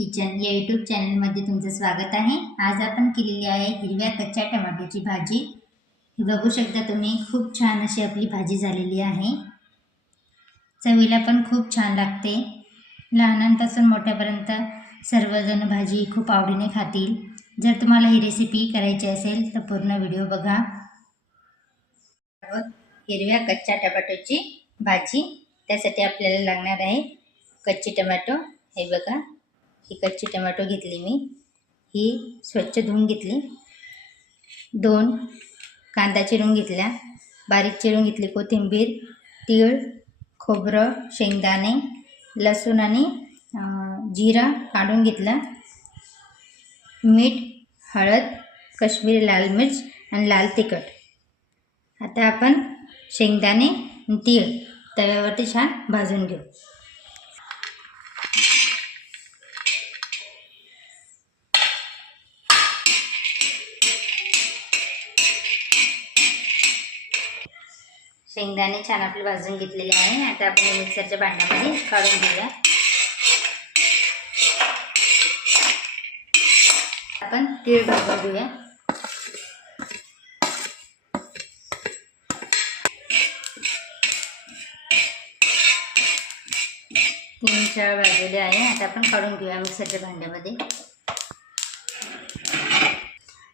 Kitchen या YouTube चॅनलमध्ये तुमचं स्वागत आहे. आज आपण केलेली आहे हिरव्या कच्च्या टमाटोची भाजी. बघू शकता तुम्ही खूप छान अशी आपली भाजी झालेली आहे. चवीला पण खूप छान लागते. लहानांपासून मोठ्यापर्यंत सर्वजण भाजी खूप आवडीने खातील. जर तुम्हाला ही रेसिपी करायची असेल तर पूर्ण व्हिडिओ बघा. हिरव्या कच्च्या टमाटोची भाजी. त्यासाठी आपल्याला लागणार आहे कच्चे टमॅटो. हे बघा. ही कच्ची टमॅटो घेतली मी. ही स्वच्छ धुवून घेतली. दोन कांदा चिरून घेतल्या. बारीक चिरून घेतली कोथिंबीर तीळ खोबरं शेंगदाणे लसूण आणि जिरा काढून घेतला मीठ हळद कश्मीरी लाल मिर्च आणि लाल तिखट. आता आपण शेंगदाणे तीळ तव्यावरती छान भाजून घेऊ. शेंगदाणे छान आपले भाजून घेतलेले आहे. आता आपण मिक्सरच्या भांड्यामध्ये काढून घेऊया. आपण तीळ भाजून घेऊया. तीन चार भाजलेले आहे. आता आपण काढून घेऊया मिक्सरच्या भांड्यामध्ये.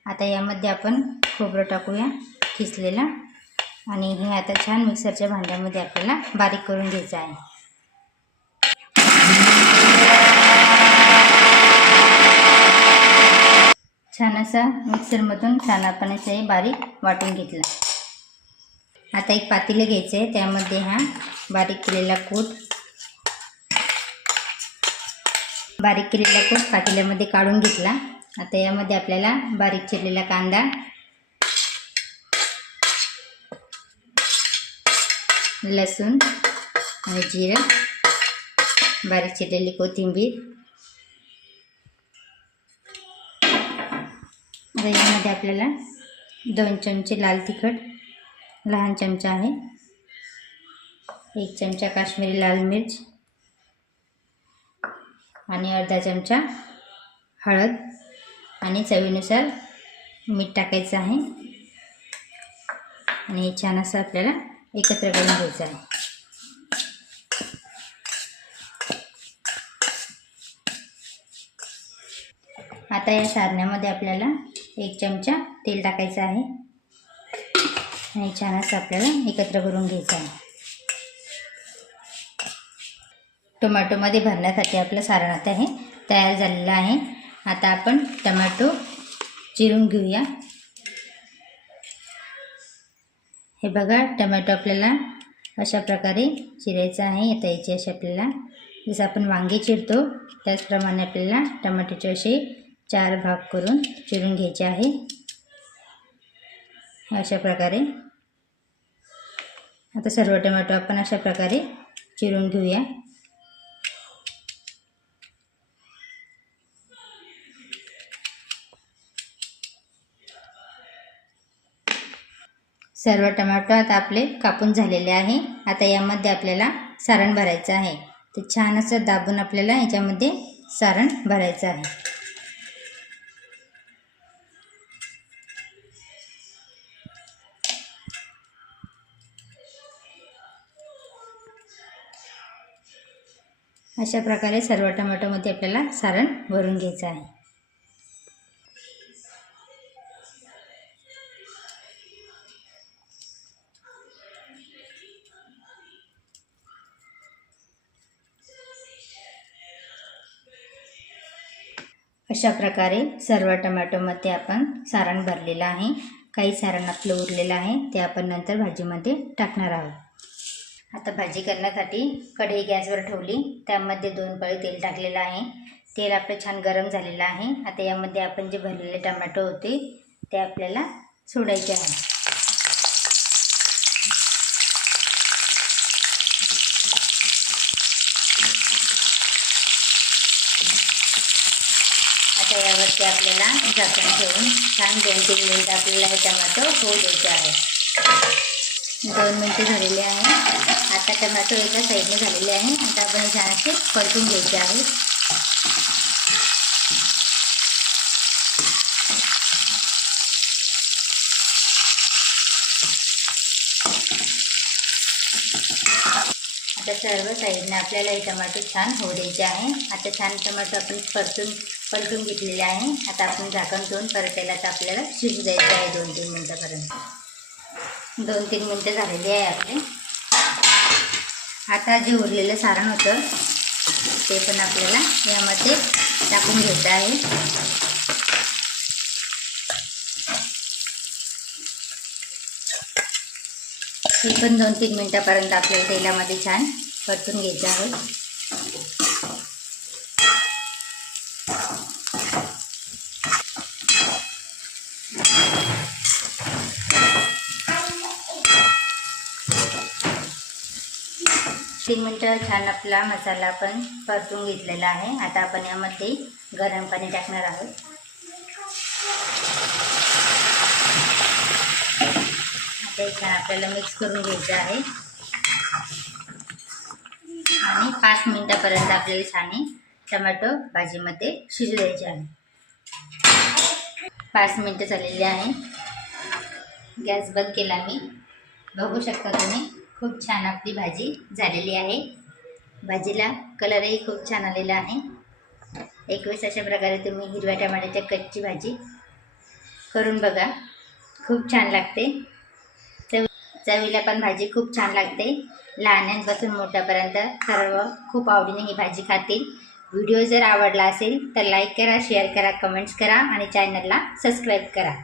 आता यामध्ये आपण खोबरं टाकूया किसलेलं आणि हे आता छान मिक्सरच्या भांड्यामध्ये आपल्याला बारीक करून घ्यायचं आहे. छान असा मिक्सरमधून छान आपण असं हे बारीक वाटून घेतलं. आता एक पातेलं घ्यायचं आहे त्यामध्ये हा बारीक केलेला कूट बारीक केलेला कूट पातेल्यामध्ये काढून घेतला. आता यामध्ये आपल्याला बारीक चिरलेला कांदा लसूण आणि जिरं बारीक चिरलेली कोथिंबीर. आता यामध्ये आपल्याला दोन चमचे लाल तिखट लहान चमचा आहे. एक चमचा काश्मीरी लाल मिर्च आणि अर्धा चमचा हळद आणि चवीनुसार मीठ टाकायचं आहे. आणि छान असं आपल्याला एकत्र करून घ्यायचं आहे. आता या सारण्यामध्ये आपल्याला एक चमचा तेल टाकायचं आहे. आणि छान असं आपल्याला एकत्र करून घ्यायचं आहे. टोमॅटोमध्ये भरण्यासाठी आपलं सारण आता हे तयार झालेलं आहे. आता आपण टमॅटो चिरून घेऊया. हे बघा टमॅटो आपल्याला अशा प्रकारे चिरायचं आहे आता याची अशी आपल्याला जसं आपण वांगे चिरतो त्याचप्रमाणे आपल्याला टमॅटोचे असे चार भाग करून चिरून घ्यायचे आहे. अशा प्रकारे. आता सर्व टमॅटो आपण अशा प्रकारे चिरून घेऊया. सर्व टमाटो आता आपले कापून झालेले आहे. आता यामध्ये आपल्याला सारण भरायचं आहे. ते छान असं दाबून आपल्याला याच्यामध्ये सारण भरायचं आहे. अशा प्रकारे सर्व टमॅटोमध्ये आपल्याला सारण भरून घ्यायचं आहे. अशा प्रकारे सर्व टमॅटोमध्ये आपण सारण भरलेलं आहे. काही सारण आपलं उरलेलं आहे ते आपण नंतर भाजीमध्ये टाकणार आहोत. आता भाजी करण्यासाठी कढई गॅसवर ठेवली. त्यामध्ये दोन पळी तेल टाकलेलं आहे. तेल आपलं छान गरम झालेलं आहे. आता यामध्ये आपण जे भरलेले टमॅटो होते ते आपल्याला सोडायचे आहे. आता आपल्याला झाकण ठेवून छान दोन तीन मिनटं आपल्याला हे टमाटो होऊ द्यायचे आहे. दोन मिनटं झालेले आहे. आता टमाटो एका साईडने झालेले आहे. आता आपण हे छान असे परतून घ्यायचे आहे. आता सर्व साईडने आपल्याला हे टमाटो छान होऊ द्यायचे आहे. आता छान टमाटो आपण परतून पलटून घेतलेले आहे. आता आपण झाकण ठेवून परत त्याला आपल्याला शिजू द्यायचं आहे दोन तीन मिनटापर्यंत. दोन तीन मिनटं झालेली आहे आपले. आता जे उरलेलं सारण होतं ते पण आपल्याला यामध्ये टाकून घ्यायचं आहे. हे पण दोन तीन मिनटापर्यंत आपल्याला तेलामध्ये छान परतून घ्यायचं आहे. तीन मिनटं छान आपला मसाला पण परतून घेतलेला आहे. आता आपण यामध्ये गरम पाणी टाकणार आहोत. आता छान आपल्याला मिक्स करून घ्यायचं आहे. आणि पाच मिनटापर्यंत आपल्याला छान टमॅटो भाजीमध्ये शिजू द्यायचे आहे. पाच मिनटं झालेली आहे. गॅस बंद केला मी. बघू शकता तुम्ही. खूप छान आपली भाजी झालेली आहे. भाजीला कलरही खूप छान आलेला आहे. एक वेळेस अशा प्रकारे तुम्ही हिरव्या टमाट्याच्या कच्ची भाजी करून बघा. खूप छान लागते. चव चवीला पण भाजी खूप छान लागते. लहानांपासून मोठ्यापर्यंत सर्व खूप आवडीने ही भाजी खातील. व्हिडिओ जर आवडला असेल तर लाईक करा शेअर करा कमेंट्स करा आणि चॅनलला सबस्क्राईब करा.